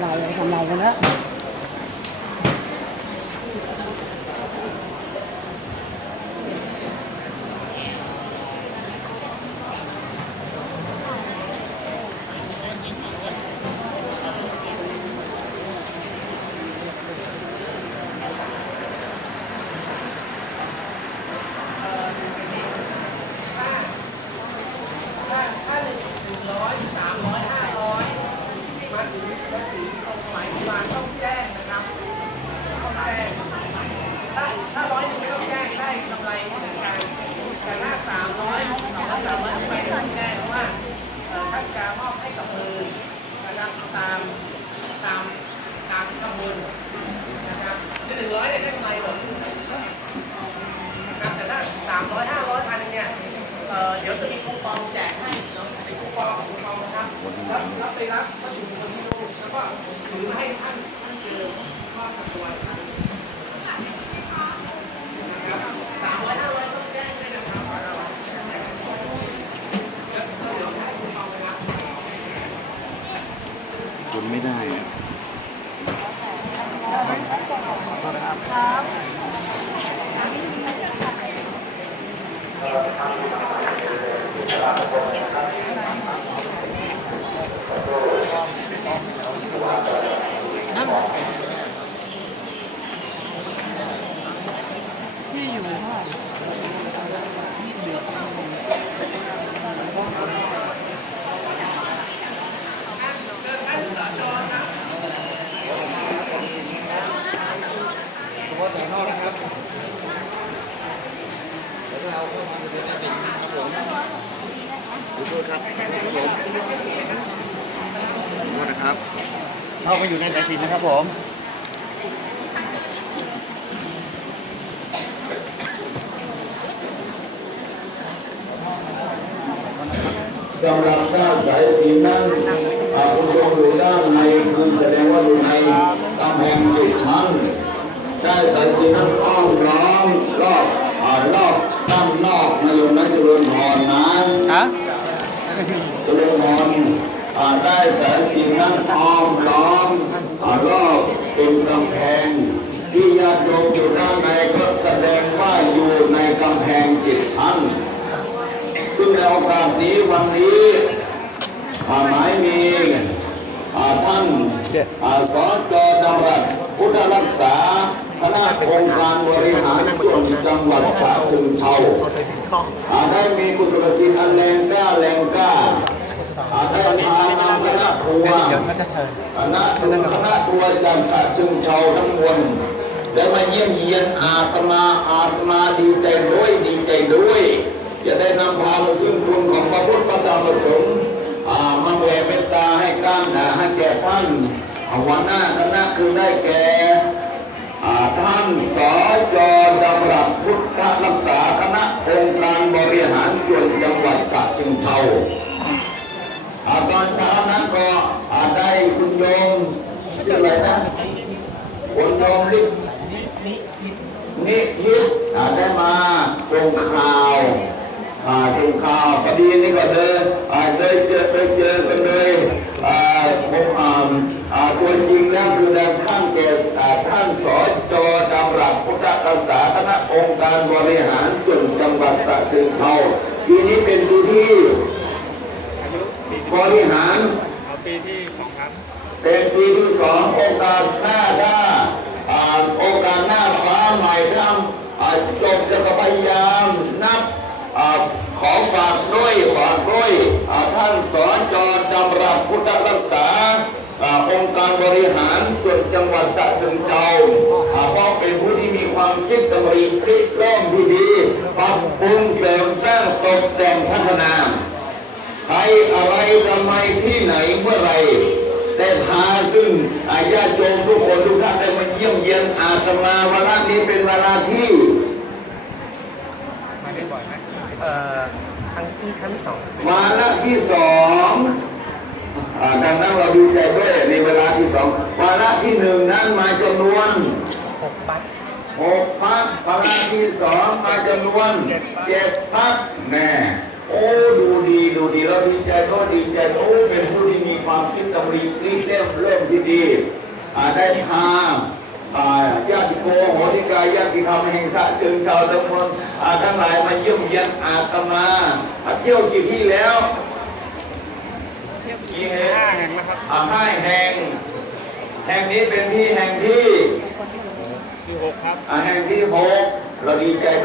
Vài 来了 ทำไรทำไรกันแล้วถ้าร้อยหนึ่งไม่ต้องแจ้งได้กำไรเหมือนกันแต่ถ้าสามร้อยถ้าสามร้อยไปต้องแจ้งว่าเอ่อท่านจะมอบให้กับมือนะครับตามตามตามกำหนดนะครับหนึ่งร้อยเนี่ยได้กำไรหมดนะครับแต่ถ้าสามร้อยห้าร้อยพันเนี่ยเอ่อเดี๋ยวจะมีคูปองแจกให้ เนาะเป็นคูปองคูปองนะครับแล้วแล้วไปรับวัตถุมงคลที่นู่นแล้วก็ถือให้ท่านท่านเจอมอบกับตัวท่านคุณไม่ได้อะ ที่อยู่เท่าไหร่เฉพาะแต่นอกนะครับแล้วก็เอาเข้ามาเป็นอาตินะครับผมดูด้วยครับครับผม โทษนะครับเข้าไปอยู่ในสายสินนะครับผมสำหรับด้านสายสีนั้นอ่าคุณผู้ชมอยู่ด้านในคือแสดงว่าอยู่ในกำแพงเจ็ดชั้นด้านสายสีนั้นอ้อมล้อมรอบอ่ารอบด้านนอกนะโยมนะเจริญพรนะฮะเจริญพรอ่า ได้สายสีนั้นอ้อมล้อมอารอบเป็นกำแพง ที่ญาติโยมอยู่ด้านในก็แสดงว่าอยู่ในกำแพงเจ็ดชั้น ซึ่งในโอกาสนี้วันนี้อาหมายมีอาท่านอ่าสจดำรัสพุทธรักษาคณะองค์การบริหารส่วนจังหวัดฉะเชิงเทราอาได้มีกุศลจิตอันแรงกล้าแรงกล้า อ่าได้พานำคณะทัวคณะทัวร์คณะทัวร์จากฉะเชิงเทราทั้งมวลได้มาเยี่ยมเยียนอาตมาอาตมาดีใจด้วยดีใจด้วย จะได้นำพามาซึ่งคุณของพระพุทธพระธรรมพระสงฆ์อ่ามาแผ่เมตตาให้ก้านหาให้แก่ท่านหัวหน้าคณะคือได้แก่ท่านสจดำรัสพุทธรักษาคณะองค์การบริหารส่วนจังหวัดฉะเชิงเทราอ่าตอนเช้านั้นก็อ่าได้คุณโยมชื่ออะไรนะ คุณโยมลิศนิฮิตอ่าได้มาส่งข่าวอ่าส่งข่าวพอดีนี่ก็เดินอ่าเดินเจอไปเจอกันเลยอ่าผมอ่านอ่าตัวจริงแล้วคือแดงท่านเกศอ่าท่านสจดำรัสพุทธรักษาคณะองค์การบริหารส่วนจังหวัดสระเชิงเทราปีนี้เป็นปีที่บริหารปีที่สองครับเป็นปีที่สองโอกาสหน้าด้าอ่ำอ่าจบจะพยายามนับอขอฝากด้วยฝากด้วยท่านสอนจอดำรับพุทธรักษาอ่าองค์การบริหารส่วนจังหวัดฉะเชิงเทราอ่าเพราะเป็นผู้ที่มีความคิดดำริพลิกล้อมที่ดีปรับปรุงเสริมสร้างตกแต่งพัฒนา ใครอะไรทำไมที่ไหนเมื่อไรได้พาซึ่งอาญาติโยมทุกคนทุกท่านได้มาเยี่ยมเยียนอาตมาวาระนี้เป็นเวลาที่ มาได้บ่อยไหม เอ่อครั้งที่ครั้งที่สองวาระที่สองอ่าดังนั้นเราดีใจด้วยในเวลาที่สองวาระที่หนึ่งนั้นมาจำนวนหกบัตรหหกพักคณะที่สองมาจำนวนเจ็ดพักแน่โอ้ดูดีดูดีแล้วดีใจก็ดีใจโอ้เป็นผู้ที่มีความคิดตำรีรีบเริ่มเริ่มที่ดีอ่าได้พาอ่า ญาติโกโหติกายญาติธรรมแห่งสะเชิงชาวตำบลอ่าทั้งหลายมาเยี่ยมเยียนอาตมามาเที่ยวกี่ที่แล้วกี่แห่งห้าแห่งนะครับอ่าห้าแห่ง แห่งนี้เป็นที่แห่งที่ที่หกครับอ่าแห่งที่หกเราดีใจด้วย